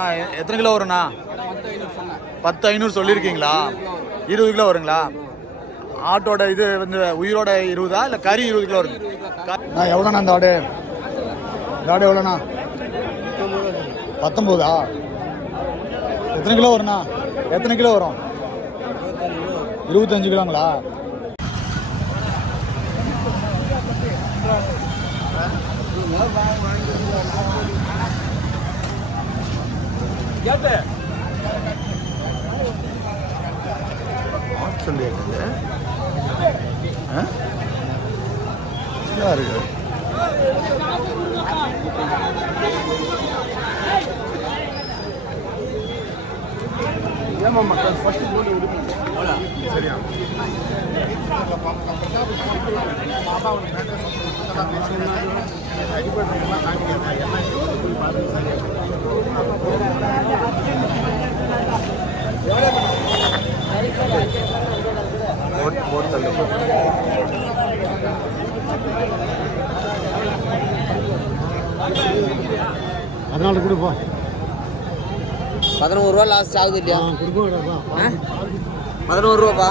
அண்ணா எத்தனை கிலோ வரும்ண்ணா? பத்து ஐநூறு சொல்லியிருக்கீங்களா இருபது கிலோ வருங்களா? ஆட்டோட இது வந்து உயிரோட இருபதா? இல்லை கறி இருபது கிலோ வரும் நான் எவ்வளோண்ணா இந்த ஆடு? இந்த ஆடு எவ்வளோண்ணா? பத்தொம்போதா? எத்தனை கிலோ வரும்ண்ணா? எத்தனை கிலோ வரும்? இருபத்தஞ்சு கிலோங்களா? சொல்லி இருக்குது இருக்கு. போட் போட் தள்ளு அதனால கொடுப்போம் பதினோரு ரூபா லாஸ்ட் ஆகுது இல்லையா? பதினோரு ரூபாப்பா?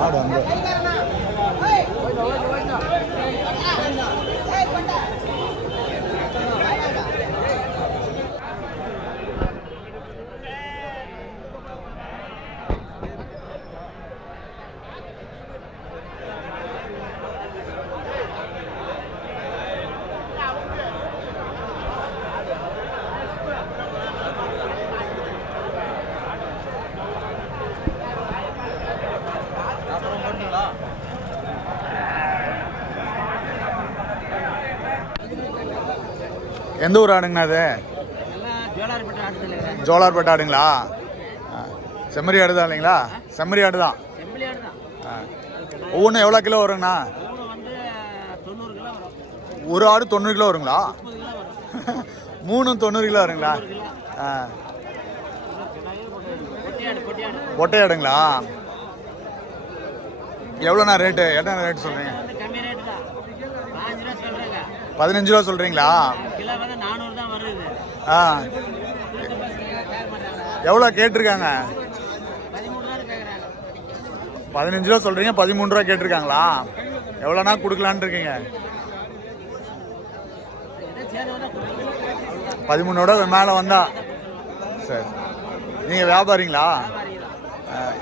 ஆடு அந்த எந்த ஊர் ஆடுங்கண்ணா அது? ஜோலார்பேட்டை ஆடுங்களா? ஆ. செம்மறி ஆடு தான் இல்லைங்களா? செம்மறி ஆடு தான் ஆ. ஒவ்வொன்றும் எவ்வளோ கிலோ வருங்கண்ணா? ஒரு ஆடு தொண்ணூறு கிலோ வருங்களா? மூணும் தொண்ணூறு கிலோ வருங்களா? ஆ. பொட்டியாடு ஒட்டை ஆடுங்களா? எவ்வளோண்ணா ரேட்டு? என்ன ரேட்டு சொல்கிறீங்க பதினஞ்சு ரூபா சொல்கிறீங்களா கிலோ வந்து நானூறு தான் வருது. ஆ. எவ்வளோ கேட்டிருக்காங்க? பதினஞ்சு ரூபா சொல்கிறீங்க பதிமூணு ரூபா கேட்டிருக்காங்களா? எவ்வளோண்ணா கொடுக்கலான்னு இருக்கீங்க? பதிமூணோட மேலே வந்தா. சரி. நீங்கள் வியாபாரிங்களா?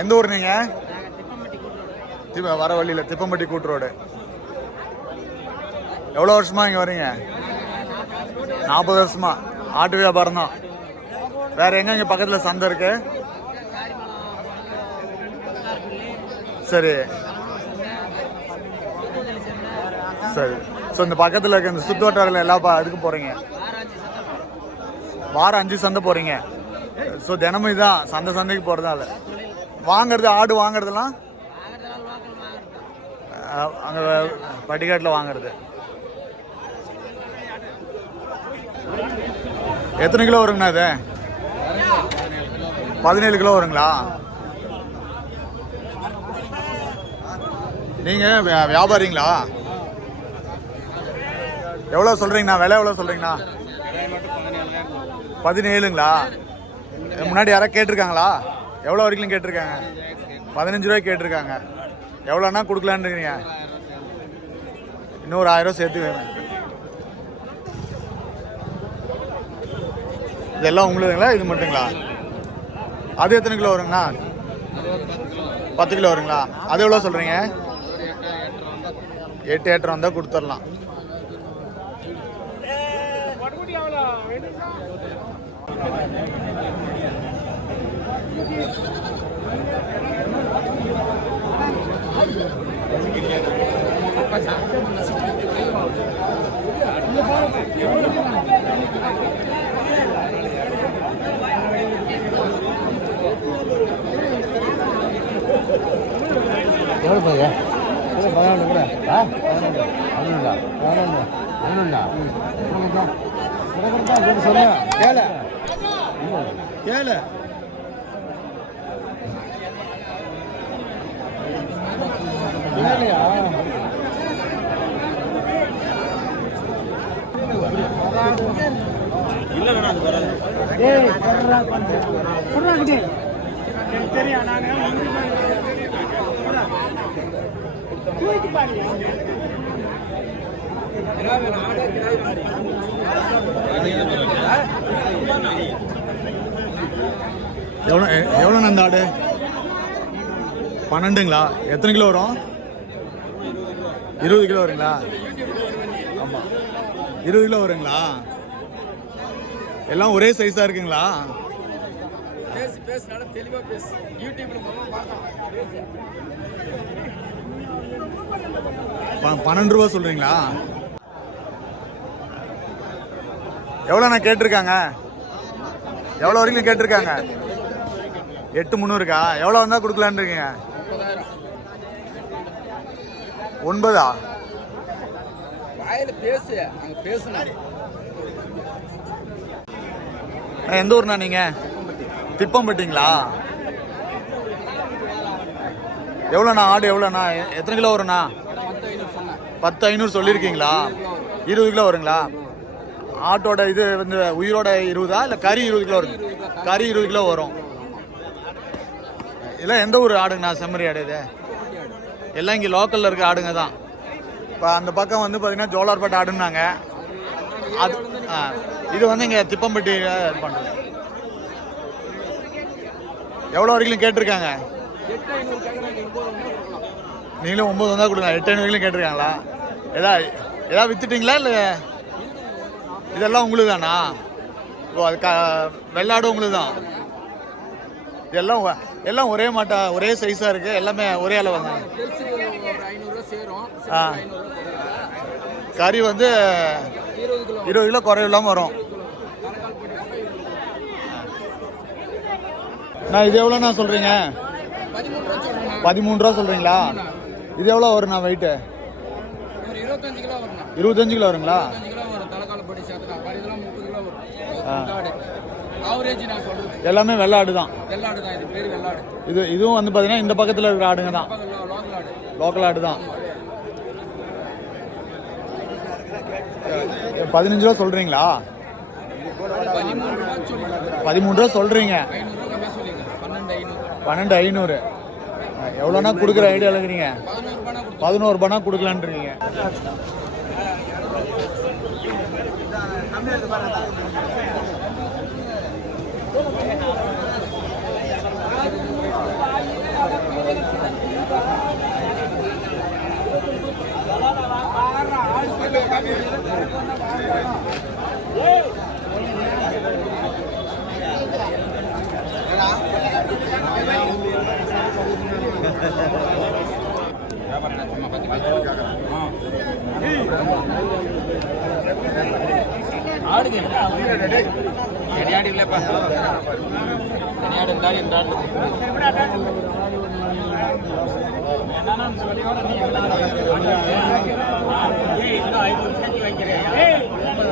எந்த ஊர் நீங்கள் திப்ப வர வழியில் திப்பம்பட்டி கூட்டு ரோடு. எவ்வளோ வருஷமா இங்கே வரீங்க? நாற்பது வருஷமா ஆட்டு வியாபாரம் தான். வேற எங்க இங்கே பக்கத்தில் சந்தை இருக்கு? சரி. சரி. ஸோ இந்த பக்கத்தில் இருக்க இந்த சுற்று வட்டாரில் எல்லா இதுக்கு போகிறீங்க வாரம் அஞ்சு சந்தை போகிறீங்க ஸோ தினமும் இதான் சந்தை சந்தைக்கு போகிறதால வாங்குறது ஆடு வாங்குறதுலாம் அங்கே பட்டிக்காட்டில் வாங்குறது. எத்தனை கிலோ வருங்கண்ணா இது? பதினேழு கிலோ வருங்களா? நீங்கள் வியா- வியாபாரிங்களா? எவ்வளோ சொல்கிறீங்கண்ணா விலை எவ்வளோ சொல்கிறீங்கண்ணா பதினேழுங்களா? முன்னாடி யாராவது கேட்டிருக்காங்களா? எவ்வளோ வரைக்கும் கேட்டிருக்காங்க? பதினஞ்சு ரூபாய் கேட்டிருக்காங்க. எவ்வளோண்ணா கொடுக்கலான்னு இருக்கிறீங்க இன்னொரு ஆயிரம் சேர்த்து வேணும் இதெல்லாம் உங்களுதுங்களா? இது மட்டுங்களா? அது எத்தனை கிலோ வருங்கண்ணா? பத்து கிலோ வருங்களா? அது எவ்வளோ சொல்கிறீங்க எட்டு ஏற்றம் வந்தால் கொடுத்துடலாம் எவ்வளோ போகுது? பதினொன்று கூட ஆ பதினொன்று பதினொன்றா பதினொன்று பதினொன்றா சொல்லு கேளு கேளு கேளையா ஏய் குடுறா குடுறா கிட்டே தெரியும் நாங்கள் எவ்வளோ எவ்வளோண்ணா அந்த ஆடு? பன்னெண்டுங்களா? எத்தனை கிலோ வரும்? இருபது கிலோ வருங்களா? ஆமாம் இருபது கிலோ வருங்களா? எல்லாம் ஒரே சைஸாக இருக்குங்களா? பேசு பேசு நல்லா பேசு. யூடியூப்ல முதல்ல பன்னெண்டு ரூபா சொல்கிறீங்களா எவ்வளோண்ணா கேட்டிருக்காங்க? எவ்வளோ வரைக்கும் கேட்டிருக்காங்க? எட்டு முந்நூறுக்கா எவ்வளோ வந்தால் கொடுக்கலான்னு இருக்கீங்க ஒன்பதா? எந்த ஊர்ண்ணா நீங்கள் திப்பம்பட்டிங்களா? எவ்வளோண்ணா ஆடு எவ்வளோண்ணா? எத்தனை கிலோ வரும்ண்ணா? பத்து ஐநூறு சொல்லியிருக்கீங்களா? இருபது கிலோ வருங்களா? ஆட்டோட இது வந்து உயிரோட இருபதா? இல்லை கறி இருபது கிலோ வரும் கறி இருபது கிலோ வரும். இதெல்லாம் எந்த ஊர் ஆடுங்கண்ணா? செம்மறி ஆடு இது. எல்லாம் இங்கே லோக்கலில் இருக்க ஆடுங்க தான். இப்போ அந்த பக்கம் வந்து பார்த்தீங்கன்னா ஜோலார்பேட்டை ஆடுனாங்க அது இது வந்து இங்கே திப்பம்பட்டி பண்ணுறது எவ்வளோ வரைக்கும் கேட்டிருக்காங்க? நீங்களும் ஒம்பது வந்தால் கொடுங்க. எட்டு ஐநூறுலையும் கேட்டிருக்காங்களா? எதா எதா வித்துட்டீங்களா இல்லை? இதெல்லாம் உங்களுக்கு தானா ஓ அது க வெள்ளாடு உங்களுக்கு தான் எல்லாம் எல்லாம் ஒரே மாட்டா ஒரே சைஸாக இருக்குது எல்லாமே ஒரே அளவு தான். ஆ. கறி வந்து இருபது கிலோ குறைவு இல்லாமல் வரும். நான் இது எவ்வளோண்ணா சொல்கிறீங்க பதிமூணு ரூபா சொல்கிறீங்களா இது எவ்வளோ வருண்ணா வெயிட்டு இருபத்தஞ்சு கிலோ வருங்களா? எல்லாமே வெள்ளாடு தான். இது இதுவும் வந்து பார்த்தீங்கன்னா இந்த பக்கத்தில் இருக்கிற ஆடுங்க தான். லோக்கல் ஆடு. தான். பதினஞ்சு ரூபா சொல்றீங்களா? பதிமூணு ரூபா சொல்லிக்கிறேன் பதிமூணு ரூபா சொல்றீங்க ஐநூறுரூவா கம்மியாக சொல்லிக்கிறேன் பன்னெண்டு ஐநூறு. எவ்வளோனா கொடுக்குற ஐடியா இருக்கிறீங்க? பதினோரு ரூபானா கொடுத்து பதினோரு ரூபானா கொடுக்கலான்றீங்க வைக்கிறேன்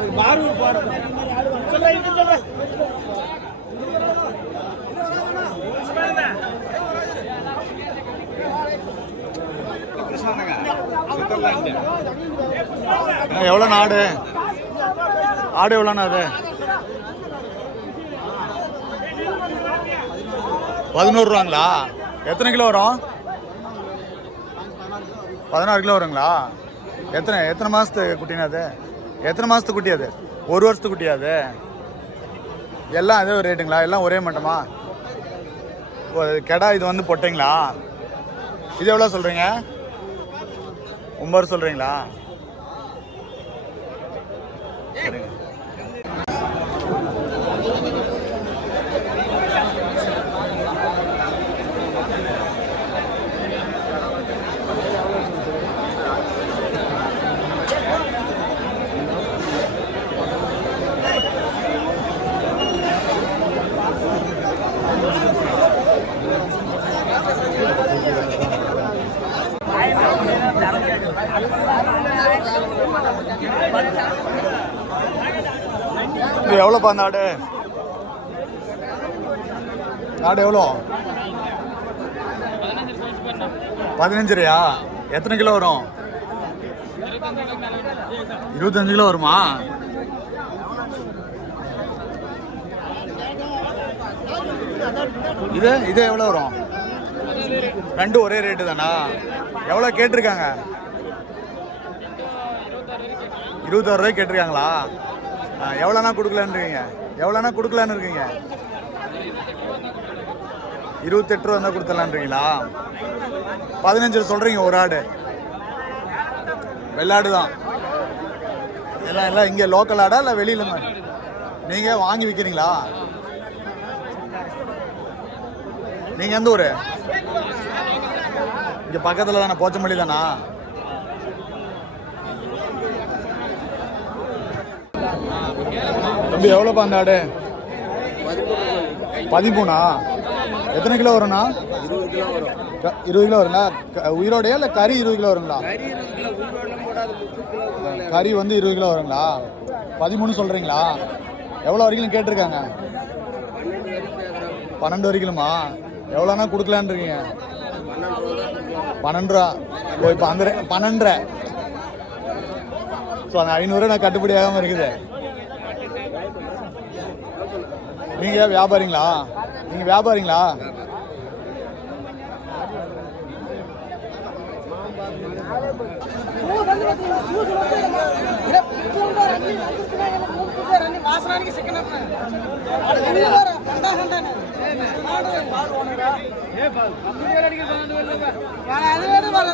இந்த ஆடு வராது கொடுப்பா ஆடு எவ்வளோ ஆடு ஆடு எவ்வளோண்ணா அது? பதினோரு ரூபாங்களா? எத்தனை கிலோ வரும்? பதினாறு கிலோ வருங்களா? எத்தனை எத்தனை மாதத்து குட்டினா அது? எத்தனை மாதத்து குட்டி அது? ஒரு வருஷத்து குட்டியா அது? எல்லாம் அதே ஒரு ரேட்டுங்களா எல்லாம் ஒரே மட்டமா? கெடா இது வந்து பொட்டைங்களா? இது எவ்வளோ சொல்கிறீங்க ஒம்பது சொல்கிறீங்களா எவ்வளோப்பா அந்த ஆடு? ஆடு எவ்வளோ? பதினஞ்சு எத்தனை கிலோ வரும்? இருபத்தஞ்சு கிலோ வருமா? இது இது எவ்வளோ வரும்? ரெண்டும் ஒரே ரேட்டு தானா? எவ்வளோ கேட்டிருக்காங்க? இருபத்தாறு ரூபாய் கேட்டிருக்காங்களா? எவ்வளோனா கொடுக்கலான்னு இருக்கீங்க? எவ்வளோனா கொடுக்கலான்னு இருக்கீங்க? இருபத்தெட்டு ரூபா இருந்தால் கொடுத்துடலான்றீங்களா பதினஞ்சு சொல்கிறீங்க ஒரு ஆடு. வெள்ளாடு தான். எல்லாம் எல்லாம் இங்கே லோக்கல் ஆடா இல்லை வெளியில் நீங்கள் வாங்கி விற்கிறீங்களா நீங்கள் எந்த ஊர்? இங்கே பக்கத்தில் தானே போச்சமல்லி தானா? தம்பி எவ்வளோப்பா அந்த ஆடு? பதிமூணா? எத்தனை கிலோ வரும்ண்ணா? இருபது கிலோ வருங்களா உயிரோடையா இல்லை கறி இருபது கிலோ வருங்களா? கறி வந்து இருபது கிலோ வருங்களா? பதிமூணு சொல்கிறீங்களா எவ்வளோ வரைக்கும் கேட்டிருக்காங்க? பன்னெண்டு வரைக்குமா எவ்வளோனா கொடுக்கலான்னு இருக்கீங்க? பன்னெண்டு ரூபா. ஓ இப்போ அந்த பன்னெண்டரை. ஸோ அந்த ஐநூறுரூவா நான் கட்டுப்படி ஆகாமல் இருக்குது. நீங்கள் வியாபாரிங்களா நீங்கள் வியாபாரிங்களா వాసనానికి సిక్కన అది వేరే వాళ్ళు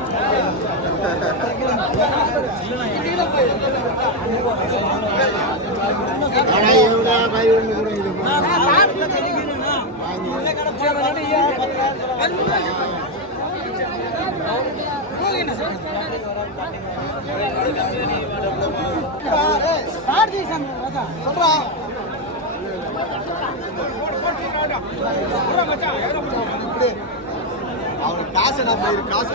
அவனுக்கு காசு என்ன போயிரு? காசு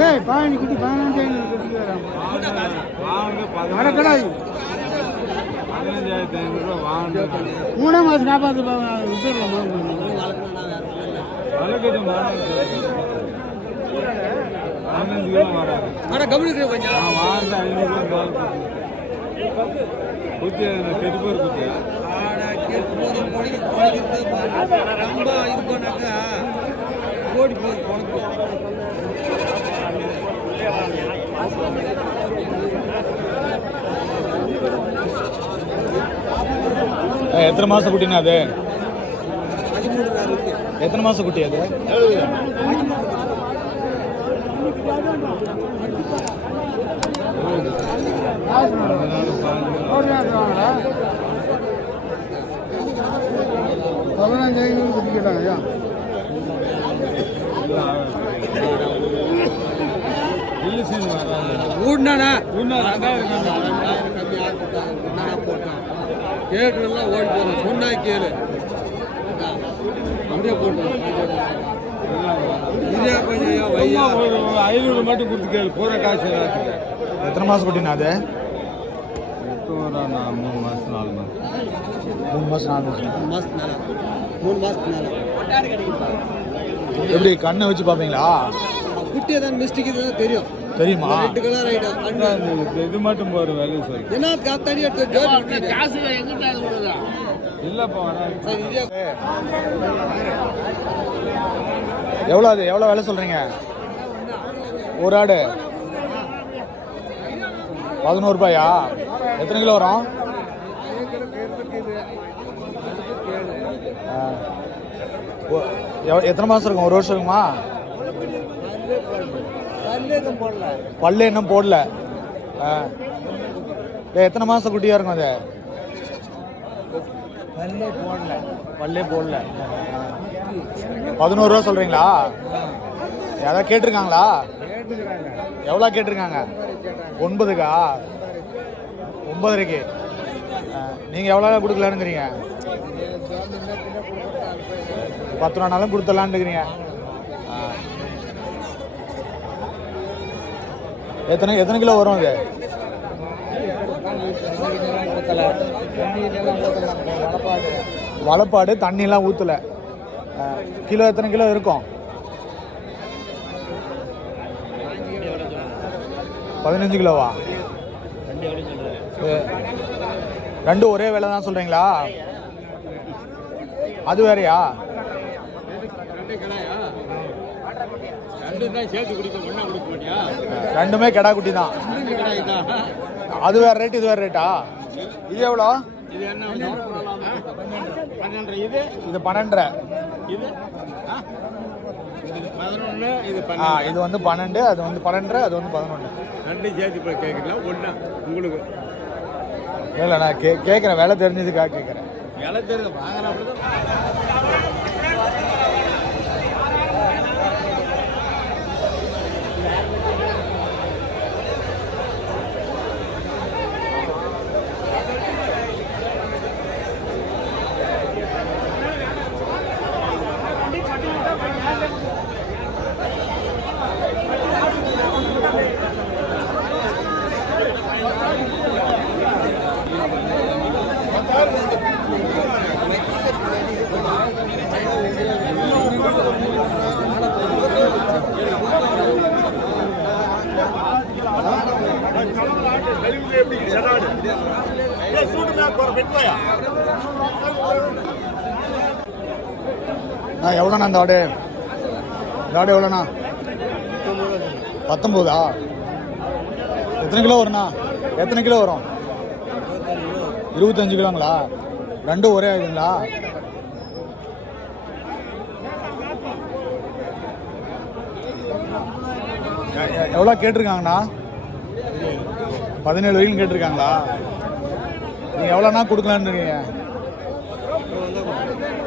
ஏய் பதினஞ்சு. குட்டி பதினஞ்சு ஐநூறு குட்டி வரக்கூடாது மூணே மாதம் காப்பாற்று எத்தனை மாசம் குட்டினா அது எத்தனை மாசம் குட்டி அது பதினஞ்சு ஐநூறு குட்டி கேட்டாங்க ஐயா ஊடினானா ரெண்டாயிரம் கொடுத்தாங்க போட்டான் கேட்டுலாம் ஓடி போகிறோம் சொன்னா கேளு. அப்படியே போட்டோம். இதே கொஞ்சம் வையா ஒரு ஐநூறு மட்டும் கொடுத்து கேளு. பூரா காசு எல்லாத்துக்கு. எத்தனை மாதம் குட்டினா அது? மூணு மாதம் நாலு மாதம் மூணு மாதம் நாலு மாதம் மாதத்துக்கு மேலே. மூணு மாதத்துக்கு மேலே. எப்படி கண்ணை வச்சு பார்ப்பீங்களா? குட்டி ஏதாவது மிஸ்டேக் இதுதான் தெரியும். தெரியுமா? இது மட்டும் போகிற வேலை சொல்லு என்ன காத்தாடி எடுத்து காசு இல்லைப்பா எவ்வளோ அது? எவ்வளோ வேலை சொல்கிறீங்க ஒரு ஆடு. பதினோரு ரூபாயா? எத்தனை கிலோ வரும்? எத்தனை மாதம் இருக்கும்? ஒரு வருஷம் இருக்குமா? பல்லு இன்னும் போடல. ஆ. எத்தனை மாதம் குட்டியாக இருக்கும் அது? பல்லே போடல. பல்லே போடல. பதினோரு ரூபா சொல்கிறீங்களா யாராவது கேட்டிருக்காங்களா? எவ்வளோ கேட்டிருக்காங்க? ஒன்பதுக்கா? ஒன்பதரைக்கு. நீங்கள் எவ்வளோ கொடுக்கலான்னுங்கிறீங்க? பத்து ரூபானாலும் கொடுத்துடலான்னுக்கிறீங்க எத்தனை எத்தனை கிலோ வரும் அது? வளப்பாடு தண்ணியெல்லாம் ஊற்றல கிலோ எத்தனை கிலோ இருக்கும்? பதினஞ்சு கிலோவா? ரெண்டு ரெண்டும் ஒரே விலை தான் சொல்கிறீங்களா அது வேறையா? ரெண்டுமே கெடா குட்டி தான். அது வேற ரேட் இது வேற ரேட்டா இது எவ்வளோ? இது என்ன பன்னெண்டு இது? இது பன்னெண்டரை. இது? ஆ? இது பன்னெண்டு. வந்து பன்னெண்டு அது வந்து பன்னெண்டரை அது வந்து பதினொன்று ரெண்டு சேர்த்து இப்போ கேட்குறீங்களா ஒன்றா உங்களுக்கு. இல்லை நான் கே கேட்குறேன் விலை தெரிஞ்சதுக்காக கேட்குறேன் விலை தெரியுது வாங்குறப்ப தான் அந்த ஆடு? இந்த ஆடு எவ்வளோண்ணா? பத்தொம்போதா? எத்தனை கிலோ வரும்ண்ணா? எத்தனை கிலோ வரும்? இருபத்தஞ்சு கிலோங்களா? ரெண்டும் ஒரே ஆகுதுங்களா எவ்வளோ கேட்டிருக்காங்கண்ணா? பதினேழு வரைக்கும் கேட்டிருக்காங்களா? நீங்கள் எவ்வளோண்ணா கொடுக்கலான்னு இருக்கீங்க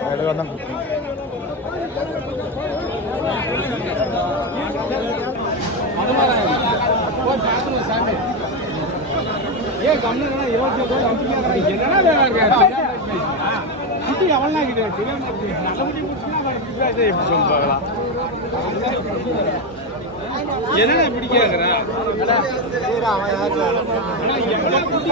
ரெண்டு வந்தா கொடுக்கணும். ஏன் கம்மியா இருபத்தி ஒன்பது என்னடா வேலை இருக்கு குட்டி எவ்வளோ இதை எப்படி என்னடா இப்படி கேட்குற எவ்வளோ குட்டி